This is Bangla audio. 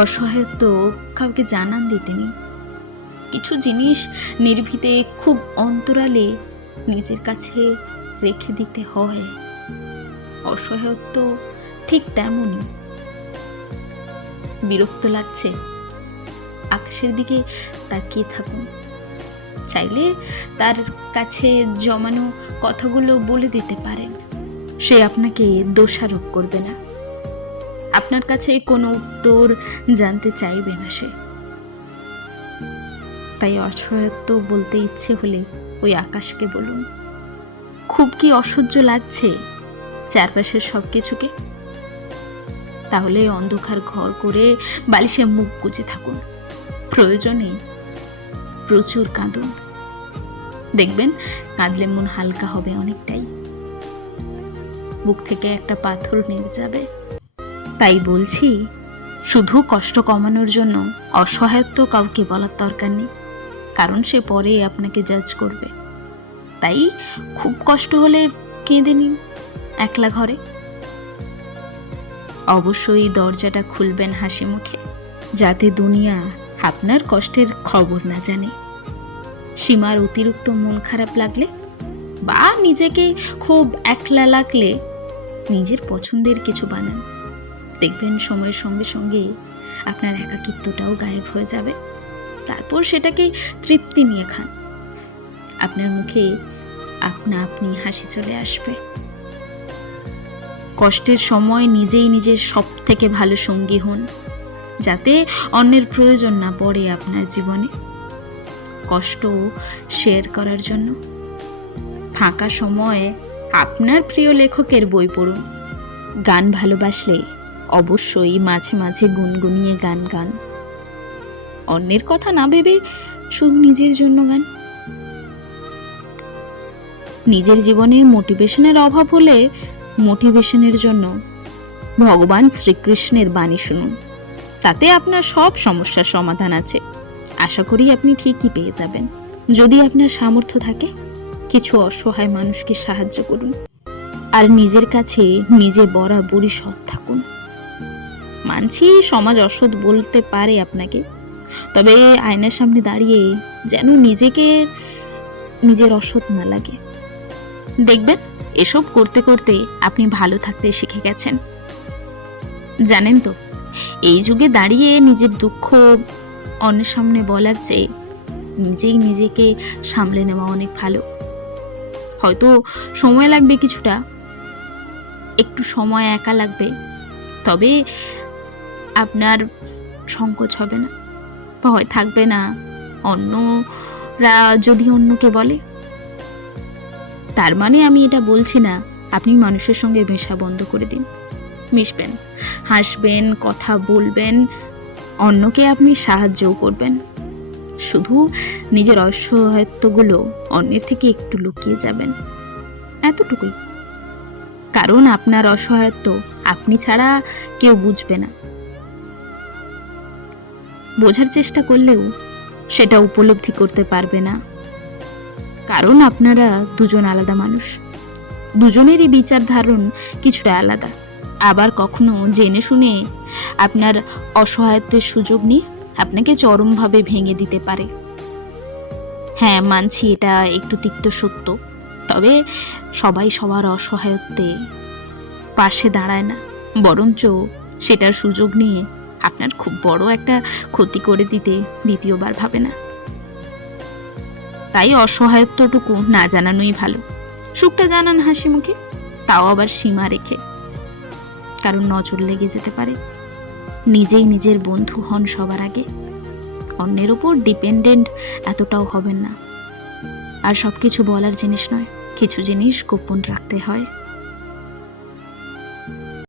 অসহায়ত্ব কাউকে জানান দিতে নেই। কিছু জিনিস নির্ভীতে খুব অন্তরালে নিজের কাছে রেখে দিতে হয়। অসহায়ত্ব ঠিক তেমনই। বিরক্ত লাগছে, আকাশের দিকে তাকিয়ে থাকুন। চাইলে তার কাছে জমানো কথাগুলো বলে দিতে পারেন। সে আপনাকে দোষারোপ করবে না, আপনার কাছে কোনো উত্তর জানতে চাইবে না সে। তাই অসহায়ত্ব বলতে ইচ্ছে হলে ওই আকাশকে বলুন, খুব কি অসহ্য লাগছে চারপাশের সব কিছুকে? তাহলে অন্ধকার ঘর করে বালিশে মুখ গুজে থাকুন। প্রয়োজনে প্রচুর কাঁদুন। দেখবেন কাঁদলে মন হালকা হবে অনেকটাই, বুক থেকে একটা পাথর নেমে যাবে। তাই বলছি, শুধু কষ্ট কমানোর জন্য অসহায়ত্ব কাউকে বলার দরকার নেই, কারণ সে পরে আপনাকে জাজ করবে। তাই খুব কষ্ট হলে কেঁদে নিন একলা ঘরে। অবশ্যই দরজাটা খুলবেন হাসি মুখে, যাতে দুনিয়া আপনার কষ্টের খবর না জানে। সীমার অতিরিক্ত মন খারাপ লাগলে বা নিজেকে খুব একলা লাগলে নিজের পছন্দের কিছু বানান। দেখবেন সময়ের সঙ্গে সঙ্গে আপনার একাকিত্বটাও গায়েব হয়ে যাবে। তারপর সেটাকে তৃপ্তি নিয়ে খান। আপনার মুখে আপনা আপনি হাসি চলে আসবে। কষ্টের সময় নিজেই নিজের সব থেকে ভালো সঙ্গী হন, যাতে অন্যের প্রয়োজন না পড়ে আপনার জীবনে। কষ্ট শেয়ার করার জন্য ফাঁকা সময়ে আপনার প্রিয় লেখকের বই পড়ুন। গান ভালোবাসলে অবশ্যই মাঝে মাঝে গুনগুনিয়ে গান গান। অন্যের কথা না ভেবে শুধু নিজের জন্য গান। নিজের জীবনে মোটিভেশনের অভাব হলে মোটিভেশনের জন্য ভগবান শ্রীকৃষ্ণের বাণী শুনুন। তাতে আপনার সব সমস্যার সমাধান আছে। আশা করি আপনি ঠিকই পেয়ে যাবেন। যদি আপনার সামর্থ্য থাকে, কিছু অসহায় মানুষকে সাহায্য করুন। আর নিজের কাছে নিজে বরাবরই সৎ থাকুন। মানছি সমাজ অসৎ বলতে পারে আপনাকে, তবে আয়নার সামনে দাঁড়িয়ে যেন নিজেকে নিজের অসৎ না লাগে। দেখবেন এসব করতে করতে আপনি ভালো থাকতে শিখে গেছেন। জানেন তো, এই যুগে দাঁড়িয়ে নিজের দুঃখ অন্যের সামনে বলার চেয়ে নিজেই নিজেকে সামলে নেওয়া অনেক ভালো। হয়তো সময় লাগবে, কিছুটা একটু সময় একা লাগবে, তবে আপনার সংকোচ হবে না, ভয় থাকবে না অন্যরা যদি অন্যকে বলে। তার মানে আমি এটা বলছি না আপনি মানুষের সঙ্গে মেশা বন্ধ করে দিন। মিশবেন, হাসবেন, কথা বলবেন, অন্যকে আপনি সাহায্যও করবেন। শুধু নিজের অসহায়ত্বগুলো অন্যের থেকে একটু লুকিয়ে যাবেন, এতটুকুই। কারণ আপনার অসহায়ত্ব আপনি ছাড়া কেউ বুঝবে না। বোঝার চেষ্টা করলেও সেটা উপলব্ধি করতে পারবে না, কারণ আপনারা দুজন আলাদা মানুষ। দুজনেরই বিচার ধারণ কিছুটা আলাদা। আবার কখনো জেনে শুনে আপনার অসহায়ত্বের সুযোগ নিয়ে আপনাকে চরমভাবে ভেঙে দিতে পারে। হ্যাঁ, মানছি এটা একটু তিক্ত সত্য, তবে সবাই সবার অসহায়ত্বে পাশে দাঁড়ায় না, বরঞ্চ সেটার সুযোগ নিয়ে আপনার খুব বড় একটা ক্ষতি করে দিতে দ্বিতীয়বার ভাবে না। তাই অসহায়ত্বটুকু না জানানোই ভালো। সুখটা জানান হাসি মুখে, তাও আবার সীমা রেখে, কারণ নজর লেগে যেতে পারে। নিজেই নিজের বন্ধু হন সবার আগে, অন্যের উপর ডিপেন্ডেন্ট এতটাও হবেন না। আর সবকিছু বলার জিনিস নয়, কিছু জিনিস গোপন রাখতে হয়।